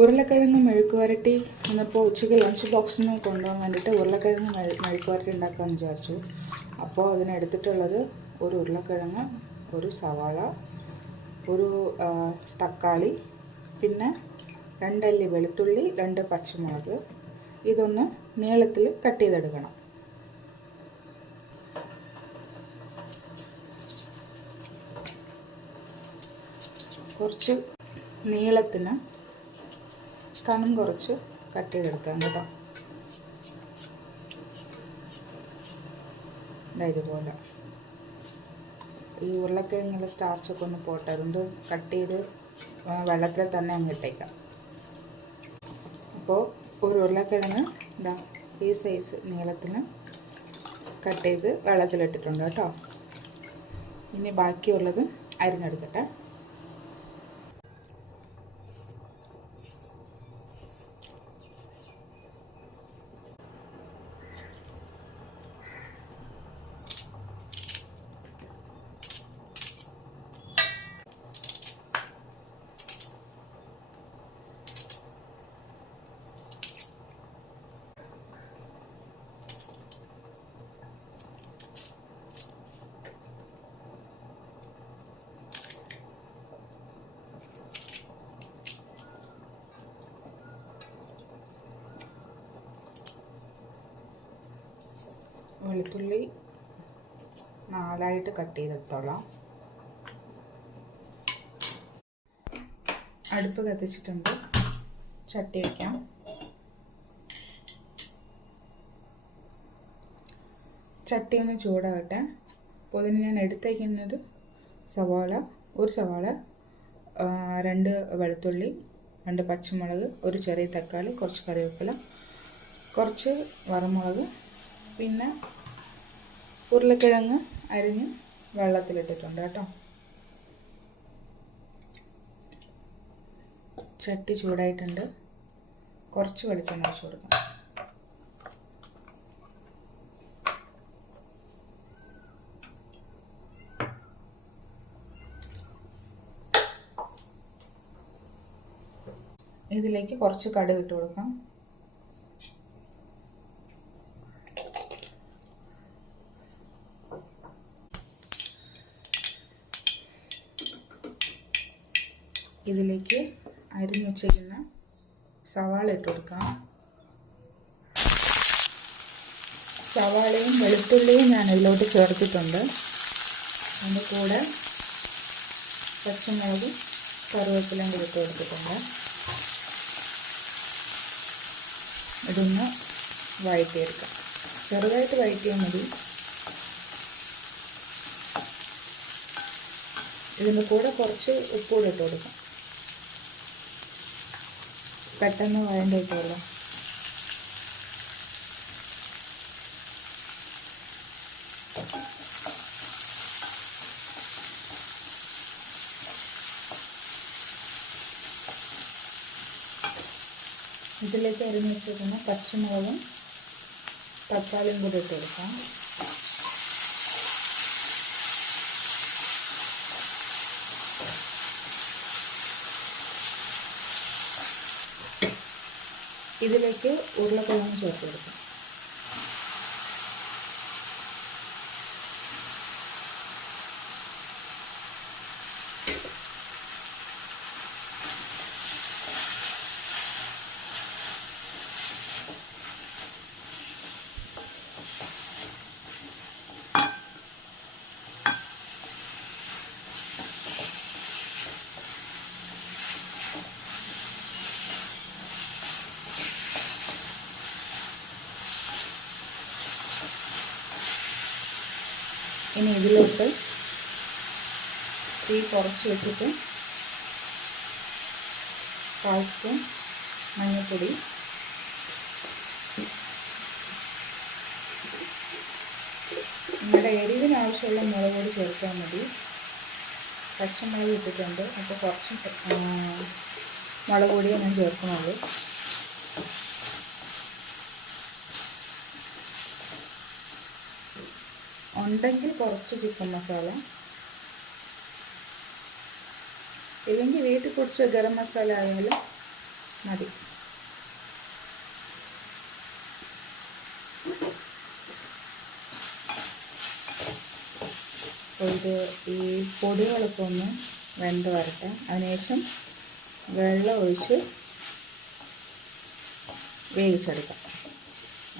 ഉരുളക്കിഴങ്ങ് മെഴുക്ക് വരട്ടി ഇന്നിപ്പോൾ ഉച്ചയ്ക്ക് ലഞ്ച് ബോക്സിന് കൊണ്ടുപോകാൻ വേണ്ടിയിട്ട് ഉരുളക്കിഴങ്ങ് മെഴുക്ക് വരട്ടി ഉണ്ടാക്കാമെന്ന് വിചാരിച്ചു. അപ്പോൾ അതിനെടുത്തിട്ടുള്ളത് ഒരു ഉരുളക്കിഴങ്ങ്, ഒരു സവാള, ഒരു തക്കാളി, പിന്നെ 2 അല്ലി വെളുത്തുള്ളി, 2 പച്ചമുളക്. ഇതൊന്ന് നീളത്തിൽ കട്ട് ചെയ്തെടുക്കണം. കുറച്ച് നീളത്തിന് കനം കുറച്ച് കട്ട് ചെയ്തെടുക്കാം കേട്ടോ. ഇതുപോലെ ഈ ഉരുളക്കിഴങ്ങിലെ സ്റ്റാർച്ചൊക്കെ ഒന്ന് പോട്ടെ, അതുകൊണ്ട് കട്ട് ചെയ്ത് വെള്ളത്തിൽ തന്നെ അങ്ങ് ഇട്ടേക്കാം. അപ്പോൾ ഒരു ഉരുളക്കിഴങ്ങ് ഇതാ ഈ സൈസ് നീളത്തിന് കട്ട് ചെയ്ത് വെള്ളത്തിലിട്ടിട്ടുണ്ട് കേട്ടോ. ഇനി ബാക്കിയുള്ളത് അരിഞ്ഞെടുക്കട്ടെ. വെളുത്തുള്ളി 4 കട്ട് ചെയ്തെടുത്തോളാം. അടുപ്പ് കത്തിച്ചിട്ടുണ്ട്, ചട്ടി വയ്ക്കാം. ചട്ടി ഒന്ന് ചൂടാവട്ടെ. അപ്പോൾ അതിന് ഞാൻ എടുത്തേക്കുന്നത് ഒരു സവാള, 2 വെളുത്തുള്ളി, 2 പച്ചമുളക്, ഒരു ചെറിയ തക്കാളി, കുറച്ച് കറിവേപ്പില, കുറച്ച് വറമുളക്, പിന്നെ ഉരുളക്കിഴങ്ങ് അരിഞ്ഞ് വെള്ളത്തിലിട്ടിട്ടുണ്ട് കേട്ടോ. ചട്ടി ചൂടായിട്ടുണ്ട്, കുറച്ച് വെളിച്ചെണ്ണ ഒഴിച്ച് കൊടുക്കാം. ഇതിലേക്ക് കുറച്ച് കടുക് ഇട്ട് കൊടുക്കാം. ഇതിലേക്ക് അരിഞ്ഞു വച്ചിരിക്കുന്ന സവാള ഇട്ട് കൊടുക്കാം. സവാളയും വെളുത്തുള്ളിയും ഞാൻ ഇതിലോട്ട് ചേർത്തിട്ടുണ്ട്. അതിൻ്റെ കൂടെ പച്ചമുളകും കറിവേപ്പിലയും കൂടി ഇട്ട് കൊടുത്തിട്ടുണ്ട്. ഇതൊന്ന് വഴറ്റിയെടുക്കാം. ചെറുതായിട്ട് വഴറ്റിയാൽ മതി. ഇതിൻ്റെ കൂടെ കുറച്ച് ഉപ്പുകൂടി ഇട്ട് കൊടുക്കാം, പെട്ടെന്ന് വഴണ്ട് കിട്ടുമല്ലോ. ഇതിലേക്ക് അരിഞ്ഞ് വെച്ചിരിക്കുന്ന പച്ചമുളകും തക്കാളിയും കൂടി ഇട്ട് കൊടുക്കാം. ഇതിലേക്ക് ഉരുളക്കിഴങ്ങ് ചേർത്ത് കൊടുക്കാം. ഇനി ഇതിലോട്ട് തീ കുറച്ച് വെച്ചിട്ട് 1/4 സ്പൂൺ മഞ്ഞൾപ്പൊടി, നിങ്ങളുടെ എരിവിന് ആവശ്യമുള്ള മുളക് പൊടി ചേർത്താൽ മതി. പച്ചമുളക് ഇട്ടിട്ടുണ്ട്, അപ്പോൾ കുറച്ച് മുളക് പൊടിയെ ഞാൻ ചേർക്കുന്നുള്ളൂ. ഉണ്ടെങ്കിൽ കുറച്ച് ചിക്കൻ മസാല, ഇല്ലെങ്കിൽ വീട്ടിൽ കുറച്ച് ഗരം മസാല ആയാലും മതി. അപ്പോൾ ഇത് ഈ പൊടികളൊക്കെ ഒന്ന് വെന്ത് വരട്ടെ. അതിനുശേഷം വെള്ളം ഒഴിച്ച് വേവിച്ചെടുക്കാം.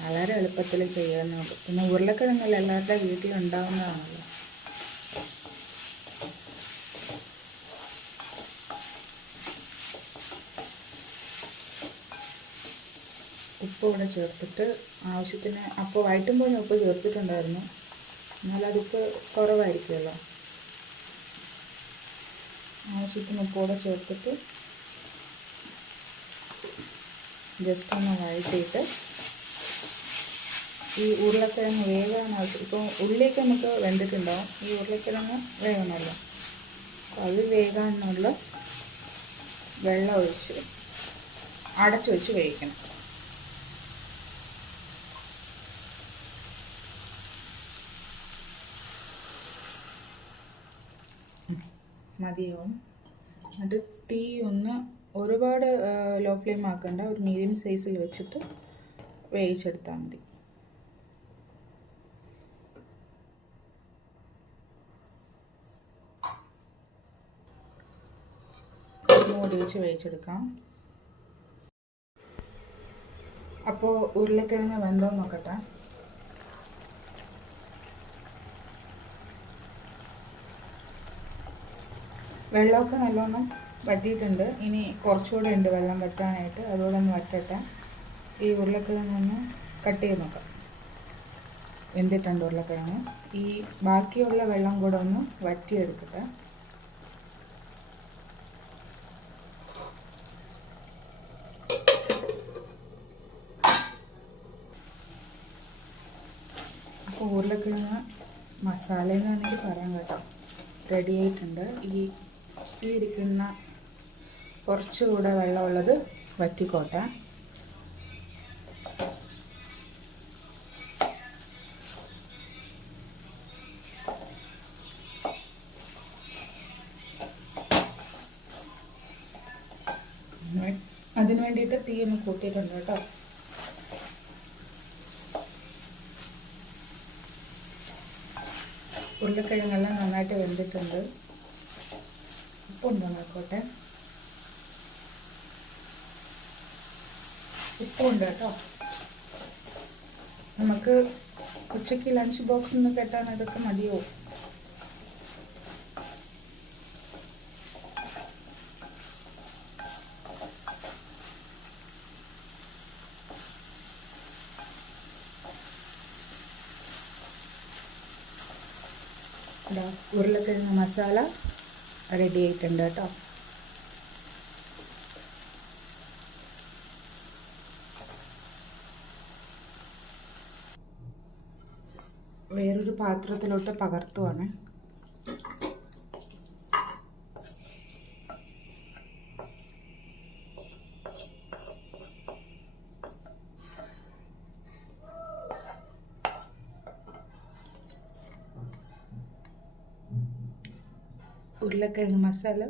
വളരെ എളുപ്പത്തിൽ ചെയ്യാവുന്നതുള്ളൂ. പിന്നെ ഉരുളക്കിഴങ്ങല്ല എല്ലാവരുടെ വീട്ടിലുണ്ടാവുന്നതാണല്ലോ. ഉപ്പ് കൂടെ ചേർത്തിട്ട് ആവശ്യത്തിന്, അപ്പോൾ വഴറ്റുമ്പോൾ ഞാൻ ഉപ്പ് ചേർത്തിട്ടുണ്ടായിരുന്നു, എന്നാലതിപ്പോൾ കുറവായിരിക്കുമല്ലോ. ആവശ്യത്തിന് ഉപ്പ് കൂടെ ചേർത്തിട്ട് ജസ്റ്റ് ഒന്ന് വഴറ്റിയിട്ട് ഈ ഉരുളക്കിഴങ്ങ് വേകാൻ ആവശ്യം, ഇപ്പോൾ ഉള്ളിയൊക്കെ നമുക്ക് വെന്തിട്ടുണ്ടാവും, ഈ ഉരുളക്കിഴങ്ങ് വേകണമല്ലോ. അപ്പോൾ അത് വേകാനുള്ള വെള്ളം ഒഴിച്ച് അടച്ചു വെച്ച് വേവിക്കണം. മതിയാവും. എന്നിട്ട് തീ ഒന്ന് ഒരുപാട് ലോ ഫ്ലെയിം ആക്കണ്ട, ഒരു മീഡിയം സൈസിൽ വെച്ചിട്ട് വേവിച്ചെടുത്താൽ മതി. മൂടി വെച്ച് വേവിച്ചെടുക്കാം. അപ്പോൾ ഉരുളക്കിഴങ്ങ് വെന്തോ നോക്കട്ടെ. വെള്ളമൊക്കെ നല്ലോണം വറ്റിയിട്ടുണ്ട്. ഇനി കുറച്ചുകൂടെ ഉണ്ട് വെള്ളം വറ്റാനായിട്ട്, അതുകൂടെ ഒന്ന് വറ്റട്ടെ. ഈ ഉരുളക്കിഴങ്ങൊന്ന് കട്ട് ചെയ്ത് നോക്കാം. വെന്തിട്ടുണ്ട് ഉരുളക്കിഴങ്ങ്. ഈ ബാക്കിയുള്ള വെള്ളം കൂടെ ഒന്ന് വറ്റിയെടുക്കട്ടെ. അപ്പോൾ ഉരുളക്കിഴങ്ങ് മസാല എന്ന് വേണമെങ്കിൽ പറയാൻ കേട്ടോ, റെഡി ആയിട്ടുണ്ട്. ഈ ഇരിക്കുന്ന കുറച്ചുകൂടെ വെള്ളമുള്ളത് വറ്റിക്കോട്ടെ. അതിന് വേണ്ടിയിട്ട് തീ ഒന്ന് കൂട്ടിയിട്ടുണ്ട് കേട്ടോ. ഉരുളക്കിഴങ്ങെല്ലാം നന്നായിട്ട് വെന്തിട്ടുണ്ട്. ഉപ്പുണ്ടോ നോക്കട്ടെ. ഉപ്പുണ്ട് കേട്ടോ. നമുക്ക് ഉച്ചയ്ക്ക് ലഞ്ച് ബോക്സിൽ നിന്ന് കെട്ടാൻ ഇതൊക്കെ മതിയോ? ഉരുളക്കിഴങ്ങ് മസാല റെഡി ആയിട്ടുണ്ട് കേട്ടോ. വേറൊരു പാത്രത്തിലോട്ട് പകർത്തുവാണ്. ഉരുളക്കിഴങ്ങ് മസാല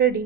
റെഡി.